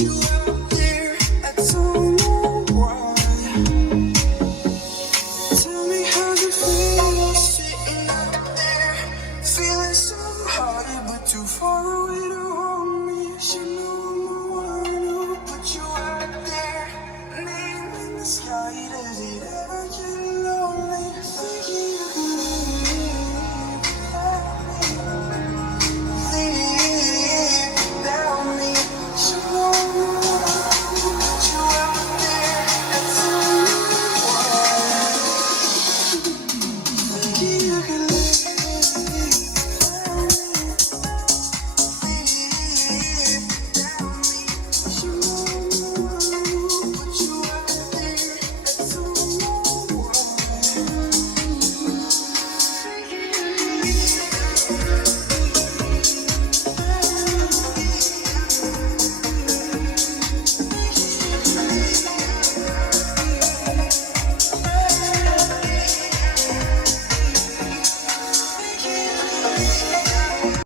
you out there, I don't know why. Tell me how you feel sitting up there, feeling so hard but too far away to hold me. You know I'm the one who put you out there, name in the sky. Does it ever get lonely? Thinking you could leave without me. You know I'm the one who put you out there, I don't know why. Thinking you could leave without me. You know I'm the one who put you out there, I don't know why.